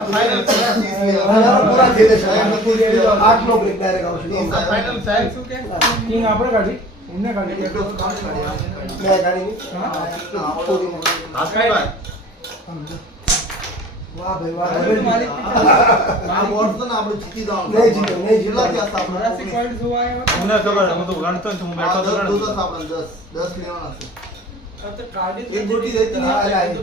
Final पूरा दे दे साहेब 8 નો break direct આવશે final साहेब શું કે કિંગ આપણે કાઢી એમને કાઢી મેં ગાડી हाथ कई बार વાહ ભાઈ વાહ માલિક આ બોર્ડ તો આપણે જીતી જાવ નહીં જીતો કેટલા થયા હતા મારા સિક્વન્સ જોવા આવ્યો મને ખબર હું તો ગણતો ને હું બેઠો તો દસ ગણતો આપણે 10 લેવાના છે તો કાઢી એક ગોટી દેતી નહીં આ હવે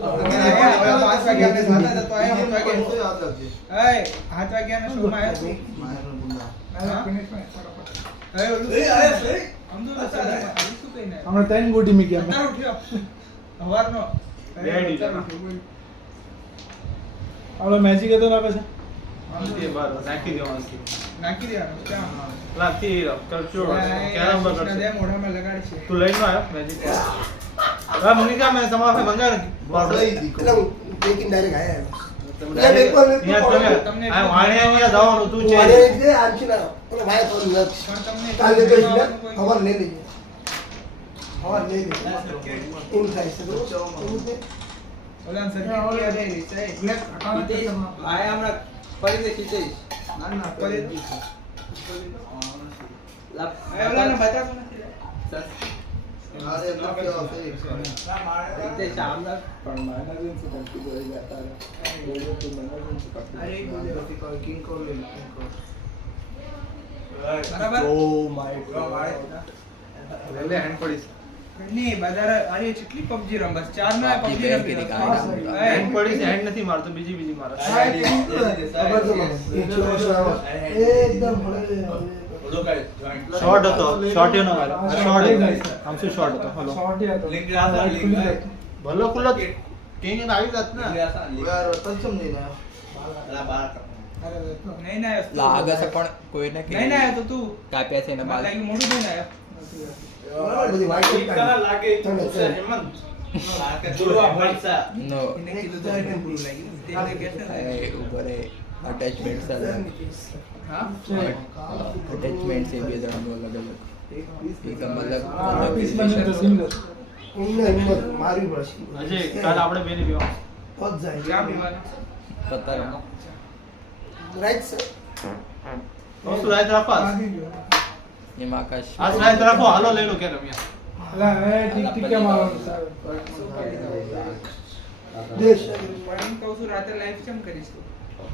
5 વાગ્યા ને સાથે તો આયા 5 વાગ્યા તો યાદ રાખજે એ 8 વાગ્યા ને શો માં આવ્યો માયર ગુંડા હા ફિનિશ માં ફટાફટ એ ઓલું અમદુલ્લા સાહેબ શું કહીને હમણાં 3 ગોટી મી ગયા અત્યારે ઉઠ્યો હવારનો રેડી છે. આપણો મેજિક એ તો લાગે છે એ બાર નાખી દેવાનું છે નાખી દેવાનું ક્યાં લાગતી કરચો કેરમ પર દે કરચો મોઢામાં લગાડી છે તું લઈને આવ્યો મેજિક હા મનિકા મેં તમારા પાસે મંગાવ્યો ને બોર્ડઈ દીકો એટલે બ્રેકિંગ ડાયરેક્ટ આયા તમને એટલે બ્રેક પર અહીંયા તમે આ વાણિયા અહીંયા જવાનું તું છે મારે જે આંચી ના ઓલો ભાઈ તો પણ લક્ષ તમને કાલે ગઈ છે ખબર લઈ લેજે ખબર લઈ લેજે ઇન થાય છે ઓલા સર્કિટ દે રહી છે બ્લેક હટાવને તે કરना આયા હમણાં ફરીથી ખીચેશ ના ના ફરી કરી ઓલાને બતાવો નથી અરે ના કેવા છે તે શામના પણ માનવજન સે ધમકી દોઈ જાતા है ये तो मनोरंजन से करते અરે બોલે કિંગ કોલ લે બરાબર ઓ માય ગોડ લે હેન્ડ પડી નહીં બજાર અરે કેટલી પબજી રમસ ચાર ના પબજી રમતી હેન્ડ પડી છે હેન્ડ નથી મારતો બીજી મારે ખબર તો મને એકદમ હળવે શોર્ટ હતો શોર્ટ એનો મારે શોર્ટ આમ શું શોર્ટ હતો હલો શોર્ટ હતો ભલો ખુલ્લો કિંગ ને આવી જાત ને યાર તલસમ નહીં ના નહીં ના લાગે છે પણ કોઈને કે નહીં ના તો તું કાપ્યા છે ને માલ લાગી મોઢું નહીં આયો બરાબર બધી વાઈટ લાગે હેમંત નો એને કીધું તો એને પૂરું લાગ્યું તેને કહેશે ને ઉપર અટેચમેન્ટ છે હા અટેચમેન્ટ છે બે જણાનો અલગ અલગ એક મતલબ પીસ બને તો સિંગલ એમને હિંમત મારવી પડશે અજય કાલ આપણે બેને બેવા પગ જાય ક્યાં પીવાનું પત્તર રાઈટ સર તો શું રાત રાખવા એમાં આકાશ આ રાત રાખો હાલો લઈ લો કે રમ્યા અલા એ ઠીક ઠીક કે મારવાનું સાહેબ દેશ પણ કહું છું રાતે લાઈવ કેમ કરીશ તું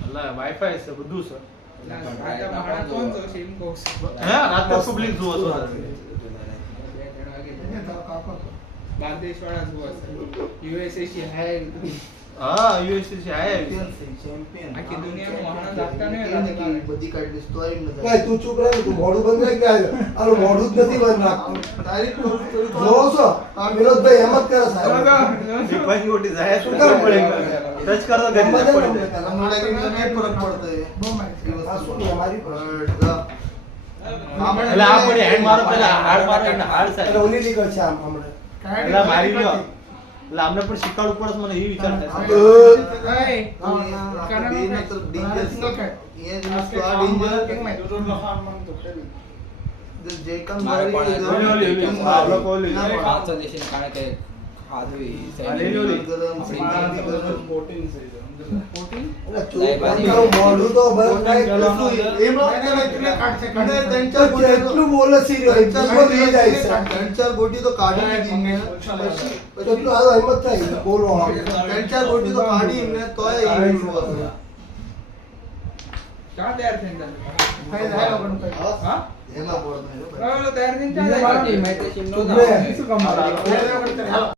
અલ્લા વાઈફાઈ છે બધું છે રાતે મારા કોણ તો છે એમ કહું છું હે રાત પબ્લિક જુઓ તો બાદેશ વાળા જુઓ છે યુએસએસી હાય હા યુએસસી છે આયા ચેમ્પિયન આખી દુનિયામાં મહાન દાખલા ને રાતે કાલે બધી કાઢી સ્ટોરી ન ભાઈ તું ચૂપ રહે તું મોઢું બંધ રાખ કે આનું મોઢું જ નથી બંધ રાખતું તારીખ જોવો છો વિનોદભાઈ એમ જ કરે સાહેબ ભાઈ મોટી જાય શું કરવું પડે ટચ કરો તો ગરી પડે હમણાં કે મને ફરક પડતો है બહુ મારી આ શું નહીં અમારી એટલે આ પડી હેન્ડ મારો પેલા હાડ મારો એટલે હાડ એટલે સાહેબ ઓલી નીકળ છે આમ હમણાં એટલે મારી ગયો એટલે આમને પણ શીખવાડવું પડે મને એ વિચાર થાય છે હાય પાંચસો દેશી કારણ કે હાથવી એટલે ચૂપ તારું મોઢું તો બંધ રાખ એટલું બોલે સિરિયસ જાય છે ગોટી તો કાઢી દીધી એટલું આ હિંમત થાય બોલો ગોટી તો કાઢી એમને તોય ક્યાં તૈયાર થઈને હા એમાં બોલ તૈયાર થઈને બીજા ચાલે બાકી શું કામ